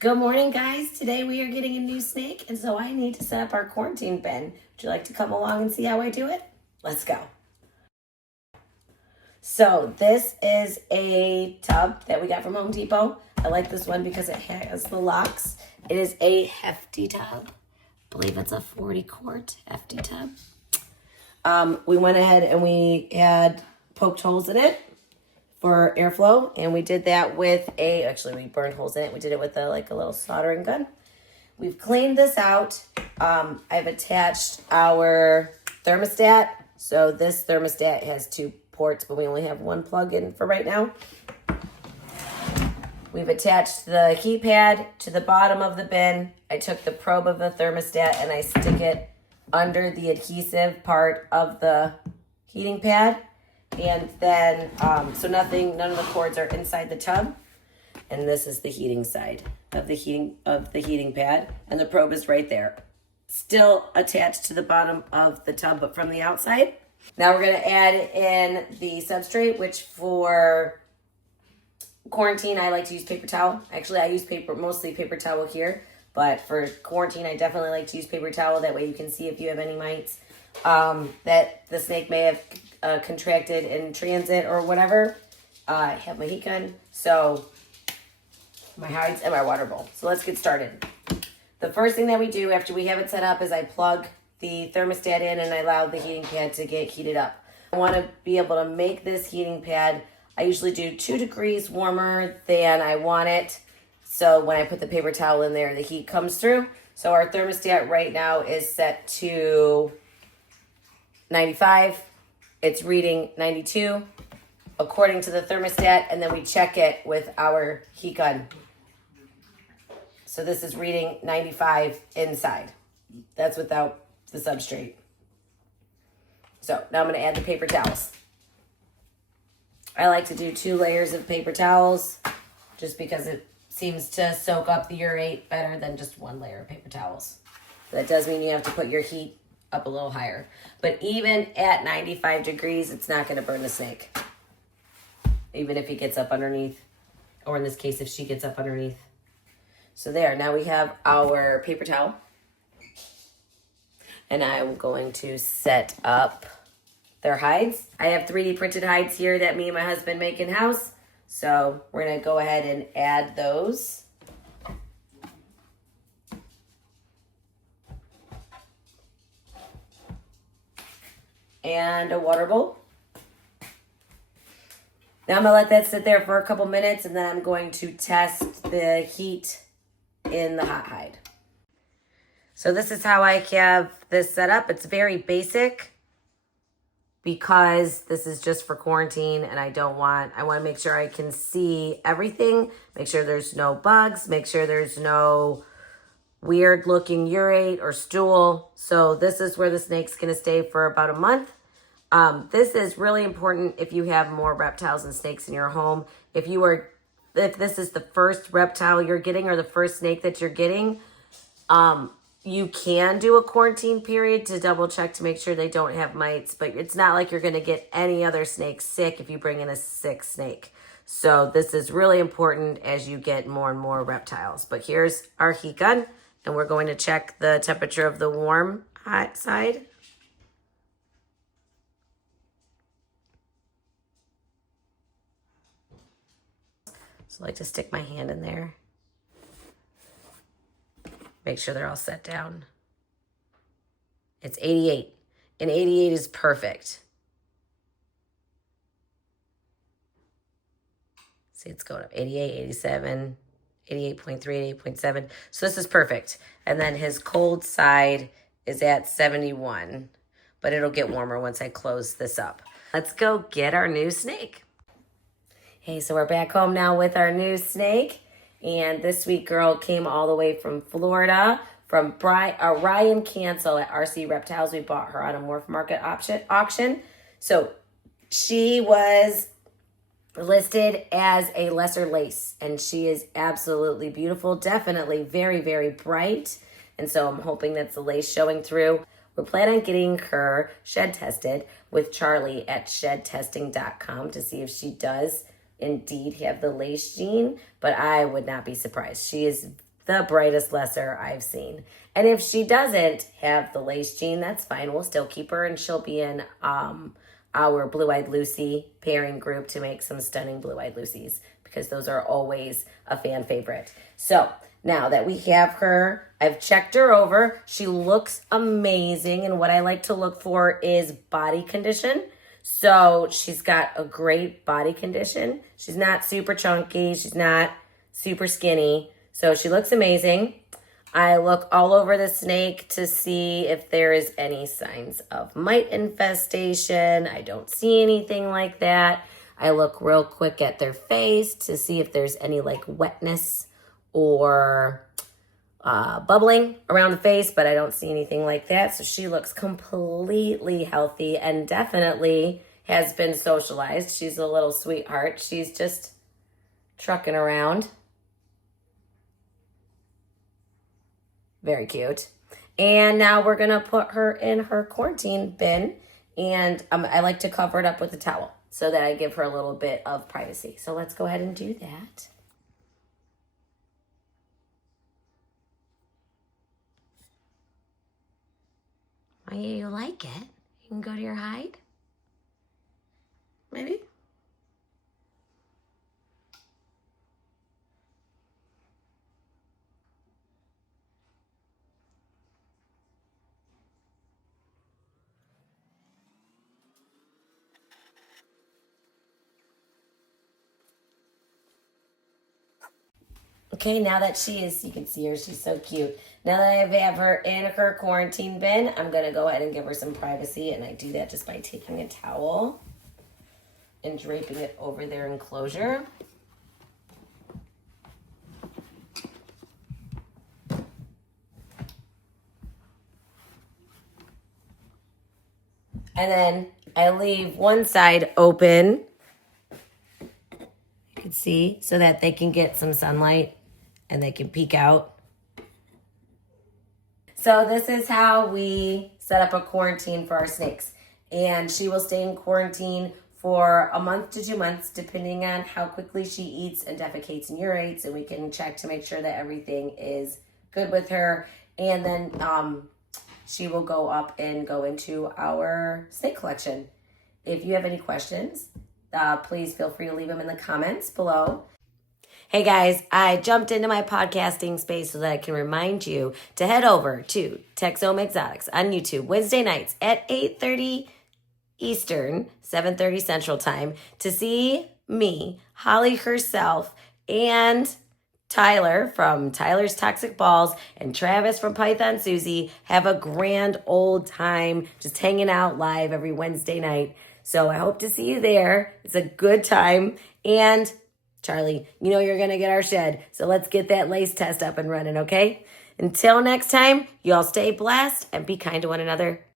Good morning, guys. Today we are getting a new snake, and so I need to set up our quarantine bin. Would you like to come along and see how I do it? Let's go. So this is a tub that we got from Home Depot. I like this one because it has the locks. It is a hefty tub. I believe it's a 40-quart hefty tub. We went ahead and we had poked holes in it for airflow, and we did that with we burned holes in it. We did it with a little soldering gun. We've cleaned this out. I've attached our thermostat. So this thermostat has 2 ports, but we only have 1 plug in for right now. We've attached the heat pad to the bottom of the bin. I took the probe of the thermostat and I stick it under the adhesive part of the heating pad. And then, none of the cords are inside the tub. And this is the heating side of the heating pad. And the probe is right there. Still attached to the bottom of the tub, but from the outside. Now we're gonna add in the substrate, which for quarantine, I like to use paper towel. Actually, I use mostly paper towel here. But for quarantine, I definitely like to use paper towel. That way you can see if you have any mites that the snake may have contracted in transit or whatever. I have my heat gun, so my hides, and my water bowl. So let's get started. The first thing that we do after we have it set up is I plug the thermostat in and I allow the heating pad to get heated up. I want to be able to make this heating pad, I usually do 2 degrees warmer than I want it. So when I put the paper towel in there, the heat comes through. So our thermostat right now is set to 95. It's reading 92 according to the thermostat, and then we check it with our heat gun. So this is reading 95 inside. That's without the substrate. So now I'm going to add the paper towels. I like to do 2 layers of paper towels just because it seems to soak up the urate better than just 1 layer of paper towels. That does mean you have to put your heat up a little higher. But even at 95 degrees, it's not going to burn the snake. Even if he gets up underneath, or in this case, if she gets up underneath. So there, now we have our paper towel. And I'm going to set up their hides. I have 3D printed hides here that me and my husband make in-house. So we're going to go ahead and add those. And a water bowl. Now I'm going to let that sit there for a couple minutes, and then I'm going to test the heat in the hot hide. So this is how I have this set up. It's very basic because this is just for quarantine, and I want to make sure I can see everything, make sure there's no bugs, make sure there's no weird looking urate or stool. So this is where the snake's going to stay for about a month. This is really important if you have more reptiles and snakes in your home. If this is the first reptile you're getting or the first snake that you're getting, you can do a quarantine period to double check to make sure they don't have mites, but it's not like you're going to get any other snake sick if you bring in a sick snake. So this is really important as you get more and more reptiles. But here's our heat gun, and we're going to check the temperature of the warm hot side. So I like to stick my hand in there. Make sure they're all set down. It's 88, and 88 is perfect. See, it's going up 88, 87, 88.3, 88.7. So this is perfect. And then his cold side is at 71, but it'll get warmer once I close this up. Let's go get our new snake. Hey, so we're back home now with our new snake. And this sweet girl came all the way from Florida, from Ryan Cancel at RC Reptiles. We bought her on a Morph Market auction. So she was listed as a lesser lace, and she is absolutely beautiful, definitely very, very bright. And so I'm hoping that's the lace showing through. We're planning on getting her shed tested with Charlie at shedtesting.com to see if she does indeed have the lace gene, but I would not be surprised. She is the brightest lesser I've seen. And if she doesn't have the lace gene, that's fine. We'll still keep her, and she'll be in our Blue-Eyed Lucy pairing group to make some stunning Blue-Eyed Lucies, because those are always a fan favorite. So now that we have her, I've checked her over. She looks amazing, and what I like to look for is body condition. So she's got a great body condition. She's not super chunky. She's not super skinny. So she looks amazing. I look all over the snake to see if there is any signs of mite infestation. I don't see anything like that. I look real quick at their face to see if there's any like wetness or bubbling around the face, but I don't see anything like that. So she looks completely healthy and definitely has been socialized. She's a little sweetheart. She's just trucking around. Very cute. And now we're going to put her in her quarantine bin. And I like to cover it up with a towel so that I give her a little bit of privacy. So let's go ahead and do that. Oh, yeah, you like it? You can go to your hide? Maybe? Okay, now that she is, you can see her, she's so cute. Now that I have her in her quarantine bin, I'm going to go ahead and give her some privacy, and I do that just by taking a towel and draping it over their enclosure. And then I leave one side open, you can see, so that they can get some sunlight and they can peek out. So this is how we set up a quarantine for our snakes. And she will stay in quarantine for a month to 2 months, depending on how quickly she eats and defecates and urates. And we can check to make sure that everything is good with her. And then she will go up and go into our snake collection. If you have any questions, please feel free to leave them in the comments below. Hey guys, I jumped into my podcasting space so that I can remind you to head over to Texome Exotics on YouTube Wednesday nights at 8:30 Eastern, 7:30 Central Time to see me, Holly herself, and Tyler from Tyler's Toxic Balls and Travis from Python Susie have a grand old time just hanging out live every Wednesday night. So I hope to see you there. It's a good time. And Charlie, you know you're going to get our shed, so let's get that lace test up and running, okay? Until next time, you all stay blessed and be kind to one another.